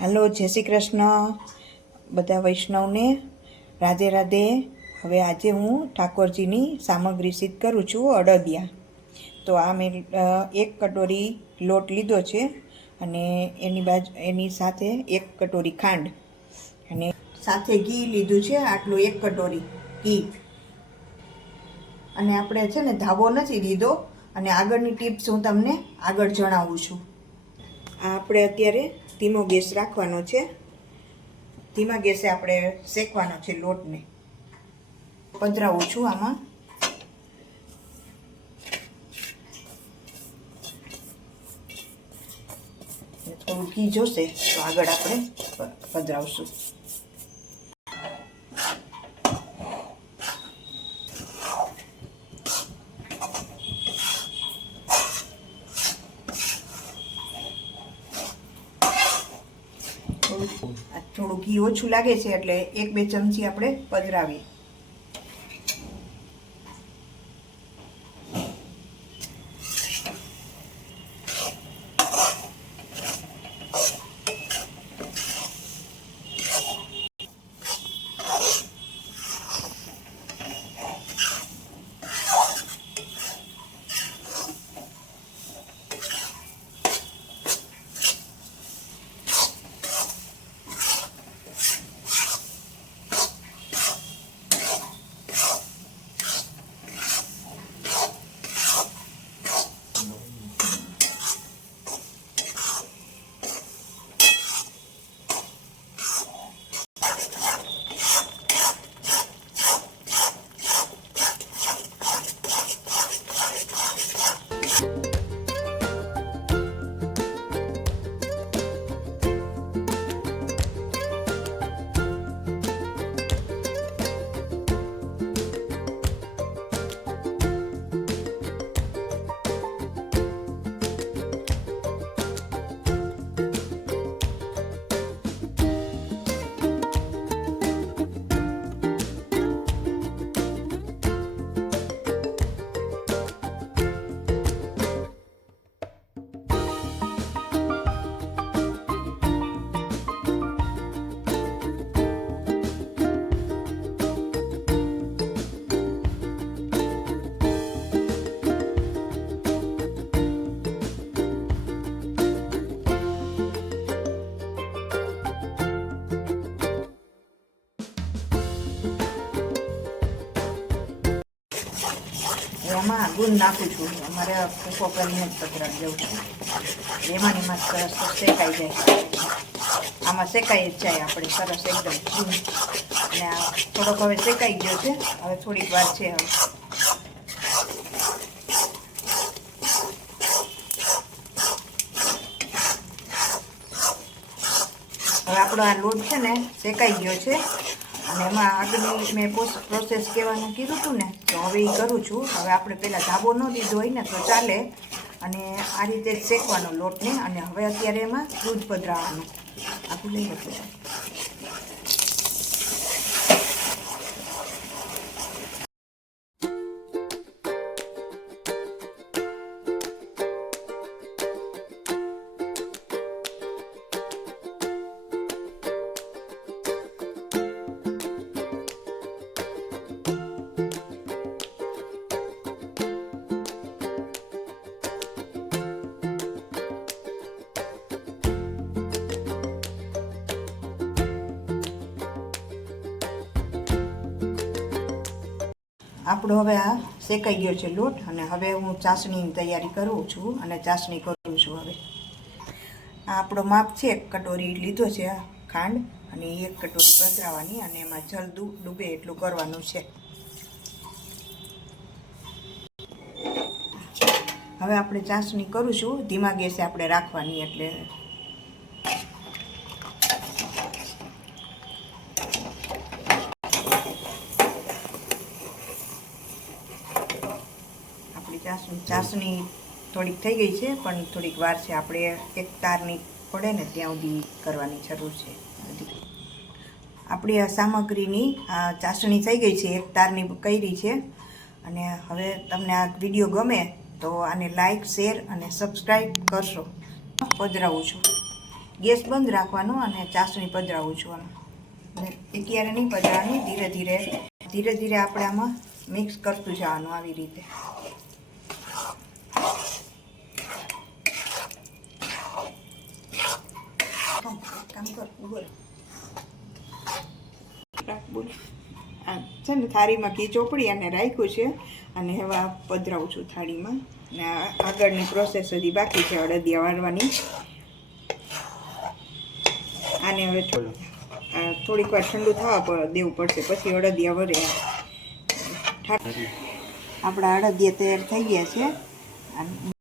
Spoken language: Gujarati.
હાલો, જય શ્રી કૃષ્ણ. બધા વૈષ્ણવને રાધે રાધે. હવે આજે હું ઠાકોરજીની સામગ્રી સિદ્ધ કરું છું અડદિયા. તો આ મેં એક કટોરી લોટ લીધો છે અને એની બાજુ, એની સાથે એક કટોરી ખાંડ અને સાથે ઘી લીધું છે, આટલું એક કટોરી ઘી. અને આપણે છે ને ધાબો નથી લીધો અને આગળની ટિપ્સ હું તમને આગળ જણાવું છું. આ આપણે અત્યારે ધીમો ગેસ રાખવાનો છે. ધીમા ગેસે આપણે શેકવાનો છે લોટને. પધરાવું છું આમાં. થોડું ઘી જોશે તો આગળ આપણે પધરાવશું થોડું આ ઘી ઓછું લાગે છે એટલે એક બે ચમચી આપણે પધરાવીએ. next time. એમાં ગુણ નાખું છું. અમારે ફૂંકો કરીને જ પધરાવી જવું છું. એમાં એમાં સરસ શેકાઈ જાય. આમાં શેકાઈ જ જાય આપણે, સરસ એકદમ અને આ થોડોક હવે શેકાઈ ગયો છે. હવે થોડીક વાર છે હવે. હવે આપણો આ લોટ છે ને, શેકાઈ ગયો છે. અને એમાં આગળની મેં પ્રોસેસ કહેવાનું કીધું હતું ને, તો હવે એ કરું છું. હવે આપણે પહેલાં ધાબો ન દીધો હોય ને, તો ચાલે. અને આ રીતે શેકવાનો લોટને, અને હવે અત્યારે એમાં દૂધ પધરાવવાનું. આપણું લઈ લો આપણો હવે આ શેકાઈ ગયો છે લોટ અને હવે હું ચાસણીની તૈયારી કરું છું અને ચાસણી કરું છું હવે. આ આપણો માપ છે, એક કટોરી લીધો છે ખાંડ અને એક કટોરી પધરાવાની અને એમાં જલ ડૂબે એટલું કરવાનું છે. હવે આપણે ચાસણી કરું છું, ધીમા ગેસે આપણે રાખવાની એટલે આપણી ચાસણી ચાસણી થોડીક થઈ ગઈ છે, પણ થોડીક વાર છે. આપણે એક તારની પડે ને ત્યાં સુધી કરવાની જરૂર છે. આપણી આ સામગ્રીની ચાસણી થઈ ગઈ છે, એક તારની કરી છે. અને હવે તમને આ વીડિયો ગમે તો આને લાઈક, શેર અને સબસ્ક્રાઈબ કરશો. પધરાવું છું. ગેસ બંધ રાખવાનો અને ચાસણી પધરાવું છું આમ. અત્યારે નહીં પધરાવાની ધીરે ધીરે ધીરે ધીરે આપણે આમાં મિક્સ કરતું જવાનું આવી રીતે. કામ કર બોલ. રાખ બોલ. આ છે ને થાળીમાં ઘી ચોપડી અને રાખ્યું છે અને હવે આ પધરાવું છું થાળીમાં. ને આગળની પ્રોસેસ હજી બાકી છે અડદિયા વાળવાની. આને હવે થોડીક વાર ઠંડુ થવા પર દેવું પડશે પછી અડદિયા વરે. આપણા અડદિયા તૈયાર થઈ ગયા છે. અને